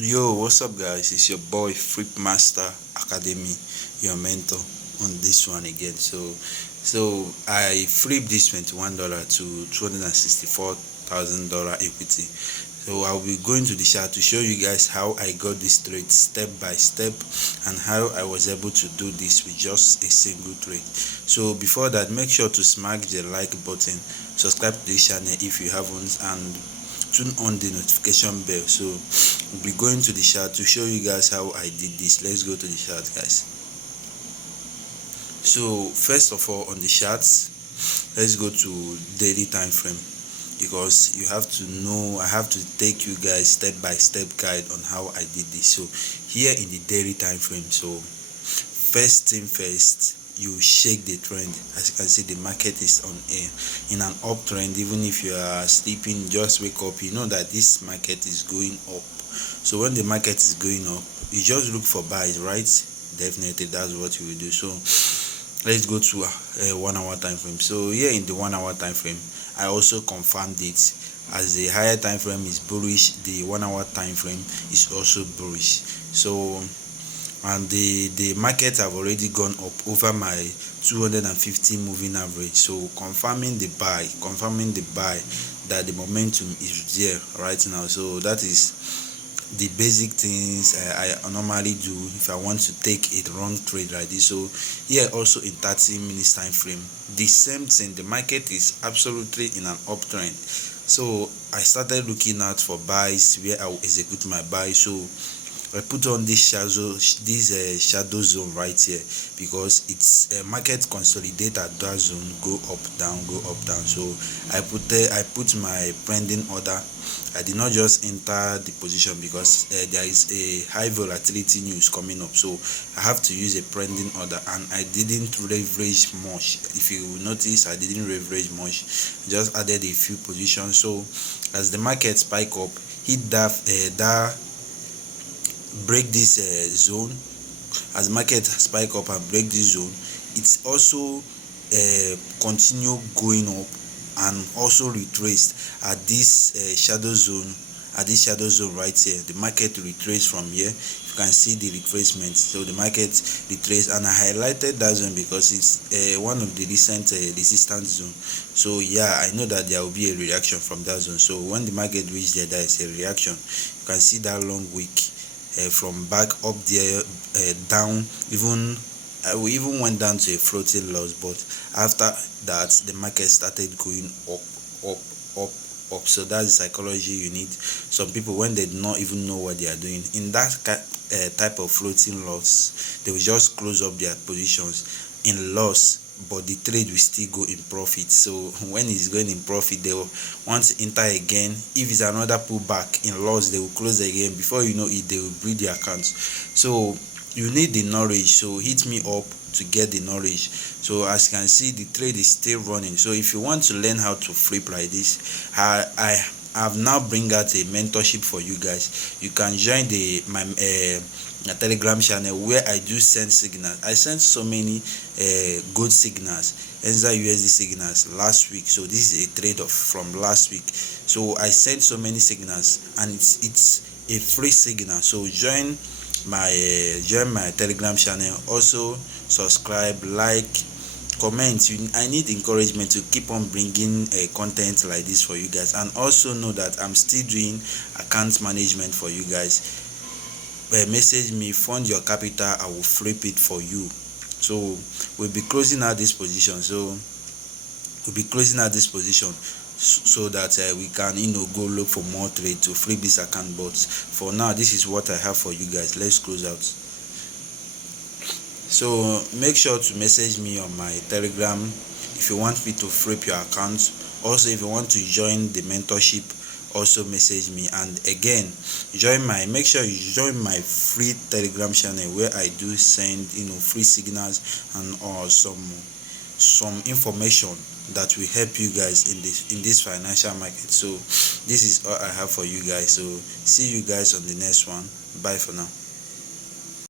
Yo, what's up, guys? It's your boy Flip Master Academy, your mentor on this one again. So I flipped this $21 to $264,000 equity. So I'll be going to the chart to show you guys how I got this trade step by step and how I was able to do this with just a single trade. So before that, make sure to smack the like button, subscribe to this channel if you haven't, and turn on the notification bell. So we'll be going to the chart to show you guys how I did this. Let's go to the chart, guys. So first of all, on the charts, let's go to daily time frame, because you have to know, I have to take you guys step by step guide on how I did this. So here in the daily time frame, so first thing first, you shake the trend. As you can see, the market is in an uptrend. Even if you are sleeping, just wake up, you know that this market is going up. So when the market is going up, you just look for buys, right? Definitely that's what you will do. So let's go to a 1 hour time frame. So here in the 1 hour time frame, I also confirmed it. As the higher time frame is bullish, the 1 hour time frame is also bullish. So and the market have already gone up over my 250 moving average. So confirming the buy that the momentum is there right now. So that is the basic things I normally do if I want to take a wrong trade like this. So here also in 30 minutes time frame, the same thing. The market is absolutely in an uptrend. So I started looking out for buys where I will execute my buy. So I put on this shadow zone right here, because it's a market consolidate at that zone, go up down, go up down. So I put my pending order. I did not just enter the position because there is a high volatility news coming up, so I have to use a pending order, and I didn't leverage much. If you notice, I didn't leverage much, just added a few positions. So as the market spike up, hit that break this zone, as market spike up and break this zone, it's also continue going up and also retraced at this shadow zone, right here. The market retraced from here. You can see the retracement. So the market retraced, and I highlighted that zone because it's one of the recent resistance zone. So yeah, I know that there will be a reaction from that zone. So when the market reaches there is a reaction. You can see that long wick from back up there, down. We even went down to a floating loss, but after that the market started going up. So that's the psychology you need. Some people, when they do not even know what they are doing in that type of floating loss, they will just close up their positions in loss, but the trade will still go in profit. So when it's going in profit, they will want to enter again. If it's another pullback in loss, they will close again. Before you know it, they will bleed their accounts. So you need the knowledge. So hit me up to get the knowledge. So as you can see, the trade is still running. So if you want to learn how to flip like this, I have now bring out a mentorship for you guys. You can join my Telegram channel, where I do send signals. I sent so many good signals, ENZA USD signals last week. So this is a trade off from last week. So I sent so many signals, and it's a free signal. So join my Telegram channel. Also subscribe, like, comment. I need encouragement to keep on bringing content like this for you guys. And also know that I'm still doing account management for you guys. Message me, fund your capital, I will flip it for you. So we'll be closing out this position. So that we can go look for more trade to flip this account. But for now, this is what I have for you guys. Let's close out. So make sure to message me on my Telegram if you want me to flip your account. Also, if you want to join the mentorship, also message me. And again, make sure you join my free Telegram channel, where I do send free signals and some information that will help you guys in this financial market. So this is all I have for you guys. So see you guys on the next one. Bye for now.